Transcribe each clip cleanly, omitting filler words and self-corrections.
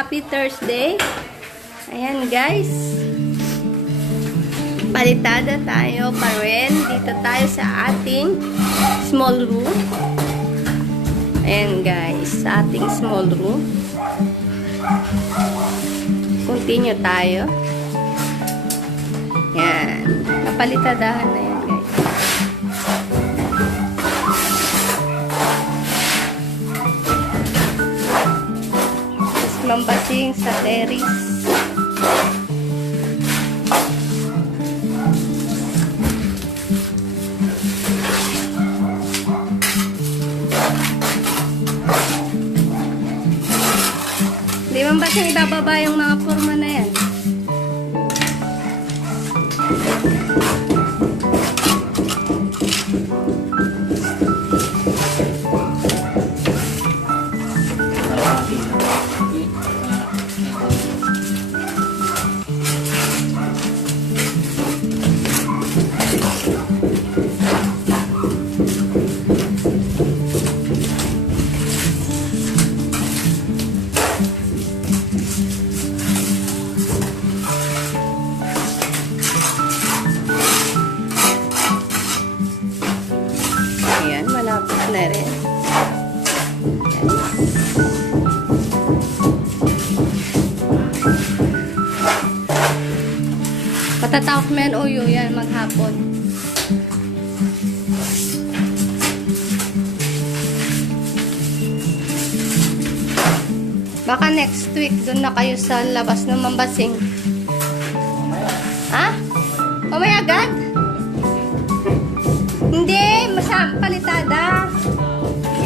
Happy Thursday. Ayan guys. Palitada tayo pa rin. Dito tayo sa ating small room. Ayan guys, sa ating small room. Continue tayo. Ayan. Napalitadahan na yan guys. Mambasing sa terrace. Di mambasing ibababa yung mga forma na yan. Malapit na rin. Patatawak mo yan, uyo yan, maghapon. Baka next week, doon na kayo sa labas ng Mambasing. Ha? Mamaya agad? Hindi, palitada.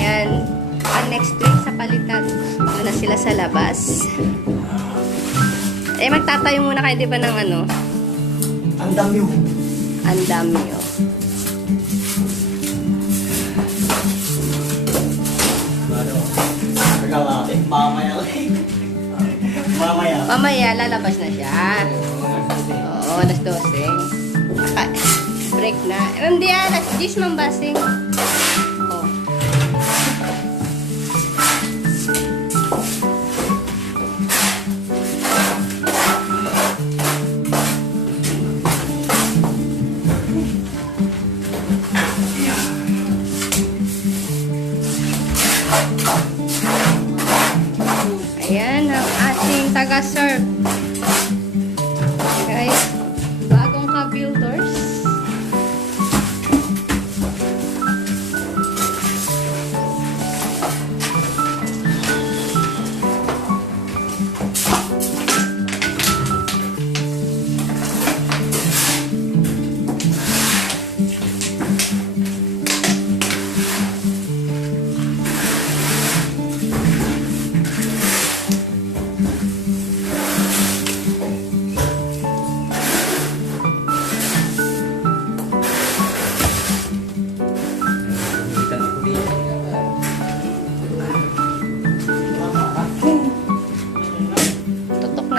Yan. Next week sa palitada. Doon na sila sa labas. Eh, magtatayo muna kayo, di ba, ng ano? Andamyo. Andamyo. Mamaya, lalabas na siya. Oo, alas 12. Break na. Hindi, alas 10 Mambasing. Oh. Ayan ang ating taga-serve. Guys, bagong ka-builders.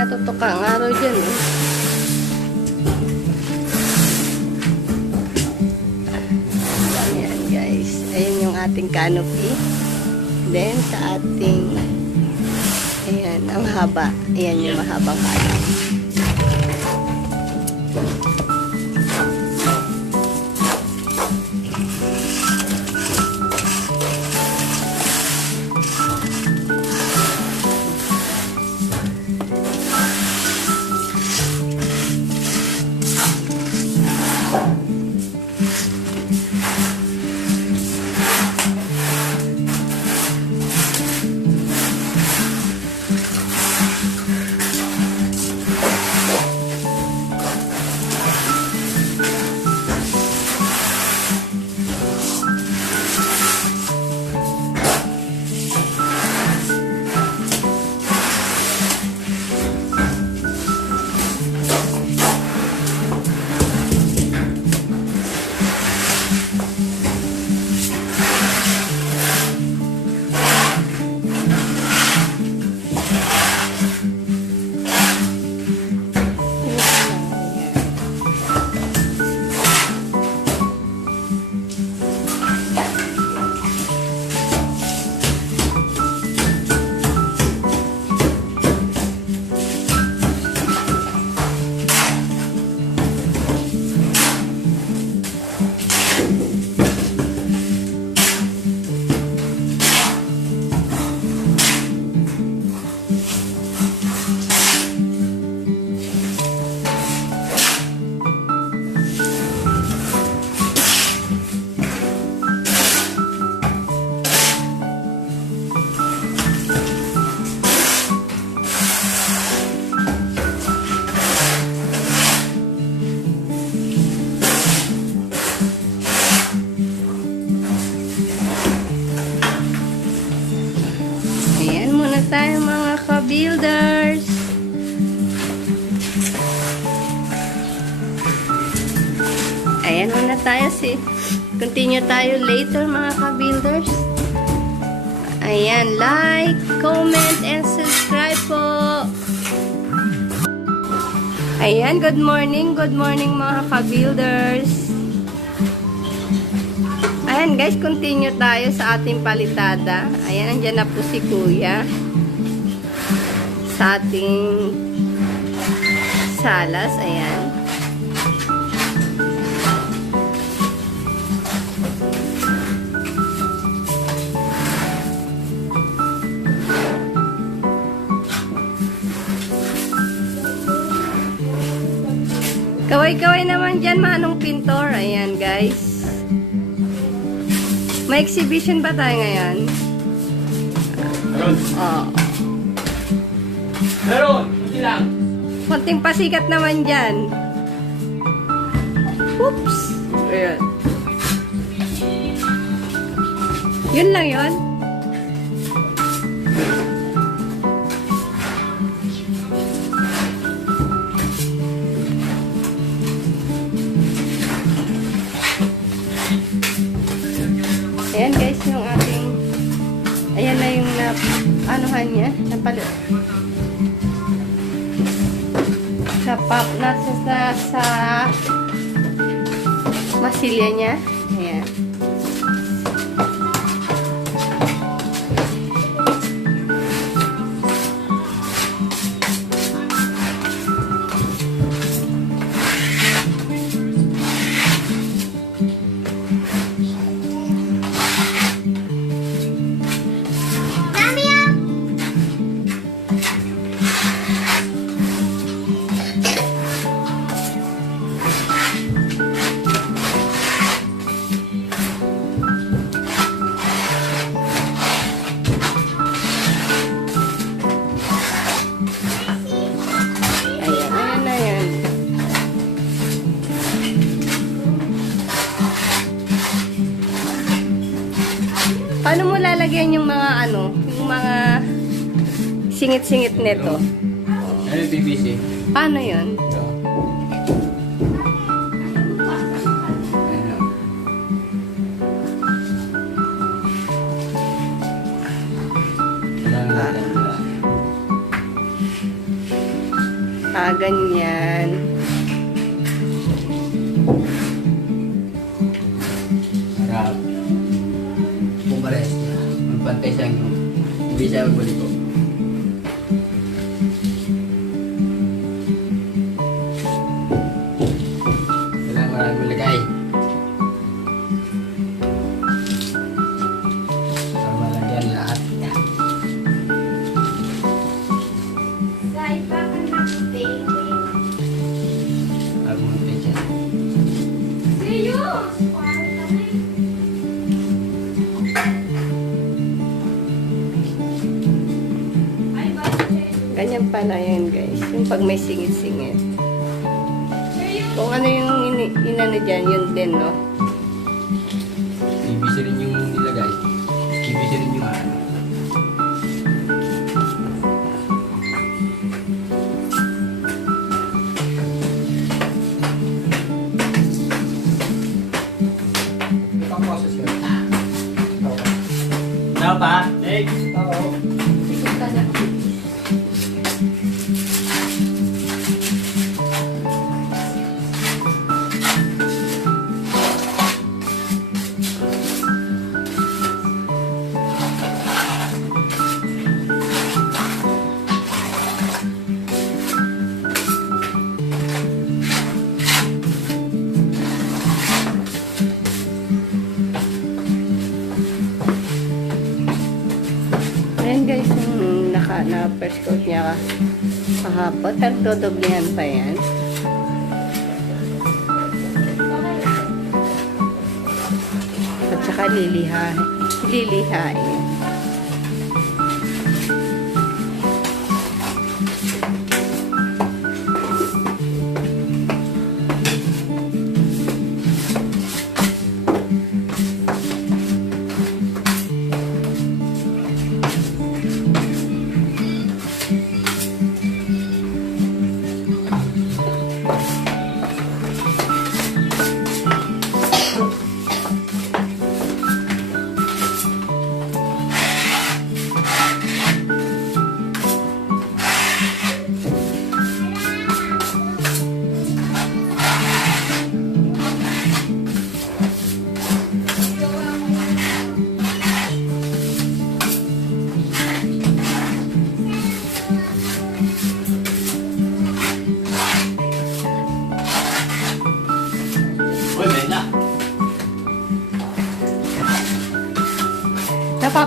Tutok ang araw dyan. Ayan guys. Ayan yung ating canopy. Then sa ating ayan, ang haba. Ayan yung mahabang canopy. Ayan muna tayo. Continue tayo later mga ka-builders. Ayan, like, comment, and subscribe po. Ayan, good morning mga ka-builders. Ayan guys, continue tayo sa ating palitada. Ayan, andyan na po si Kuya sa ating salas. Ayan. Kaway-kaway naman dyan, Manong Pintor. Ayan, guys. May exhibition ba tayo ngayon? Meron. Oh. Meron. Kunti lang. Konting pasikat naman dyan. Oops. Ayan. Yun lang yun. Ayan guys, yung ating ayan na yung anuhan niya nasa sa masilya niya. Ayan. Paano mo lalagyan yung mga yung mga singit-singit nito? Ano yung PVC? Paano yun? Ganyan. Harap. Pumares. Magpantay siyang hindi siya magbalik ko. Kailangan maraming malagay. Para malagyan lahat. Magmuntay siya. Ganyan pala yan guys. Yung pag may singit-singit. Kung ano yung inano dyan, yun din, no? PVC rin yung nilagay. PVC rin yung ano. Ito ang process yun. Ano pa? Next. Oo. Ikot ka na. Ayan guys, yung na-first coat niya kahapon. Tagdodoblihan pa yan. At saka lilihain.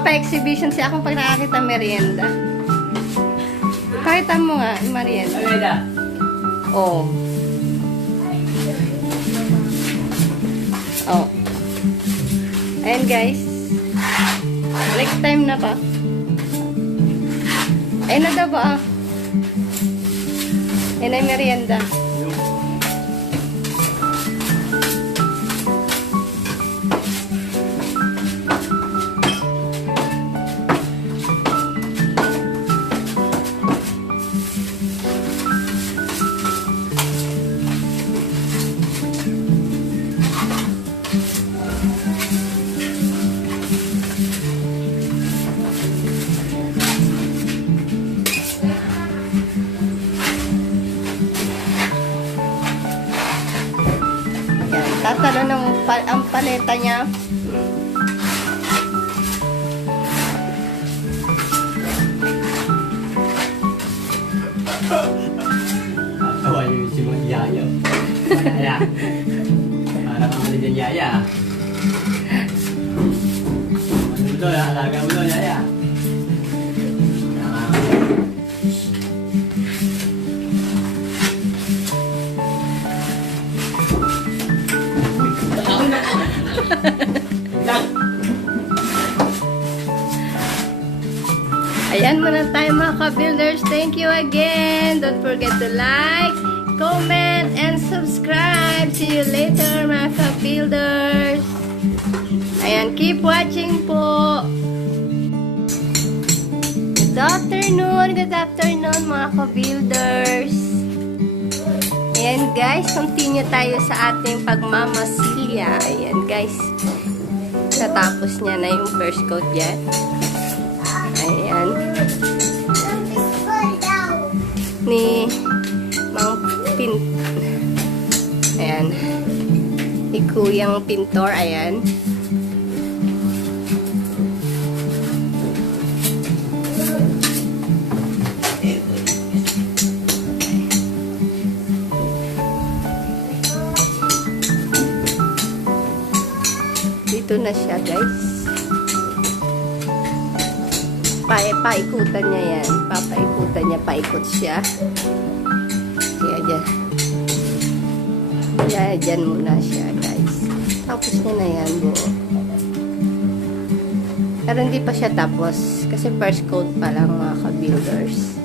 nagpa-exhibition siya akong pag nakakita merienda. Pakita mo nga, yung merienda. Aleda. Oh. Oh. Ayan guys. Next time na pa. Ayun na daw ba? Ayun na yung merienda. Tatalo ng ang paleta niya. Tawa yung si mga yaya. Yaya. Para kang mali dyan yaya. Ano mo doon? Alaga mo doon yaya. Ayan muna tayo mga ka-builders. Thank you again. Don't forget to like, comment, and subscribe. See you later mga ka-builders. Ayan, keep watching po. Good afternoon mga ka-builders. Ayan guys, continue tayo sa ating pagmamasilya. Ayan guys, natapos niya na yung first coat yan. Ayan. Ni Mang Ayan. Ni Kuyang Pintor. Ayan. Dito na siya guys. Paikutan niya yan. Papaikutan niya. Paikot siya. Kaya dyan. Kaya dyan muna siya guys. Tapos niya na yan buo. Pero hindi pa siya tapos. Kasi first coat pa lang mga ka-builders.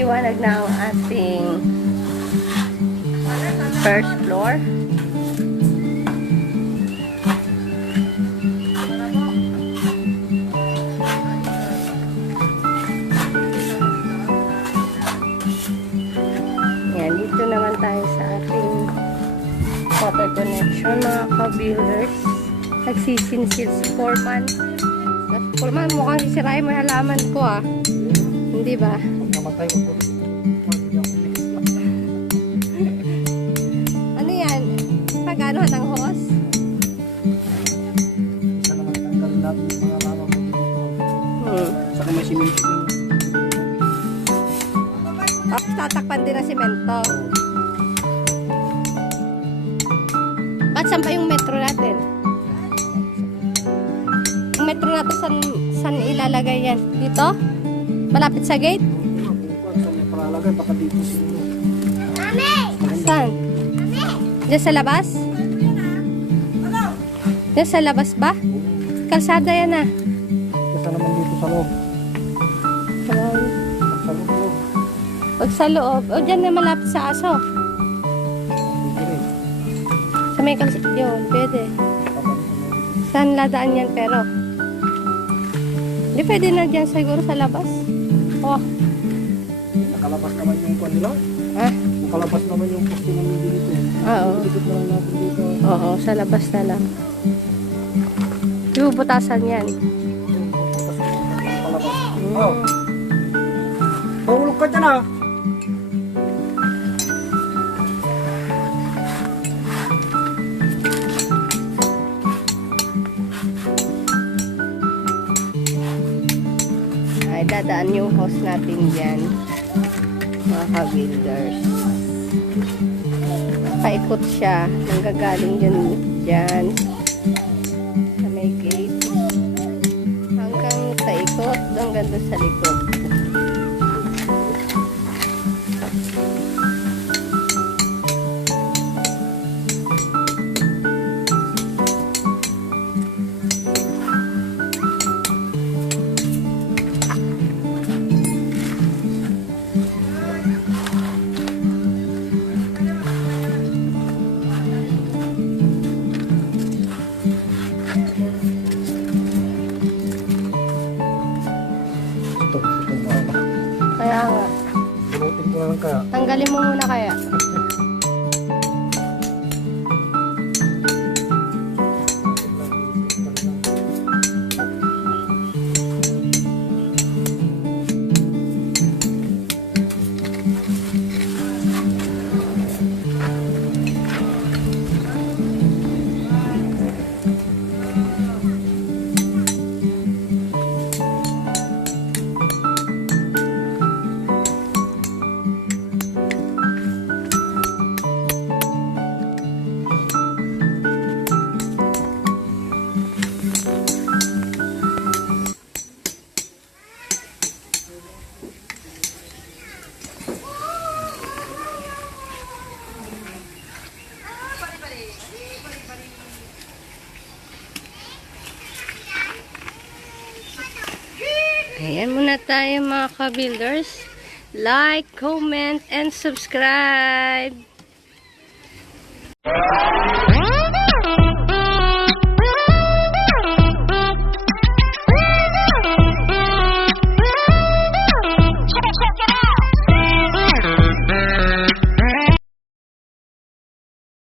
Liwanag na ang ating first floor. Yan, dito naman tayo sa ating water connection mga ka-builders. Nagsisinsil si Foreman. Foreman, mukhang sisirain mo yung halaman ko ah. Hindi ba? Namatay ko po. Ano yan? Pagano ng hose? Isa naman tanggal natin yung mga lama mo dito. Saka may simento yun. Tapos tatakpan din ng simento. Saan ba yung metro natin? Yung metro natin, saan ilalagay yan? Dito? Malapit sa gate? Saan may paralagay? Baka dito siguro. Saan? Diyan sa labas? Diyan sa labas ba? Kalsada yan ah. Kasi naman dito sa loob. Sa loob. Pag sa loob, o dyan na malapit sa aso. Dito rin. Sa may yun, pwede. Saan ladaan yan pero? Hindi pwede na dyan siguro sa labas. Oh. Nakalabas naman yung kwan nila. Ah? Nakalabas naman yung poste namin dito. Oo. Dito na lang natin dito. Oo, sa labas na lang. Ibubutasan yan. Nakalabas. Oh. Mahulog ka dyan ah. Ay, dadaan yung hose natin dyan. Mga ka-builders. Paikot siya. Nanggagaling dyan. Sa may gate. Hanggang paikot. Hanggang doon sa likod. Itong mga. Kaya nga. Pinutin ko na lang kaya. Tanggalin mo muna kaya. Ayan muna tayo mga ka-builders. Like, comment, and subscribe.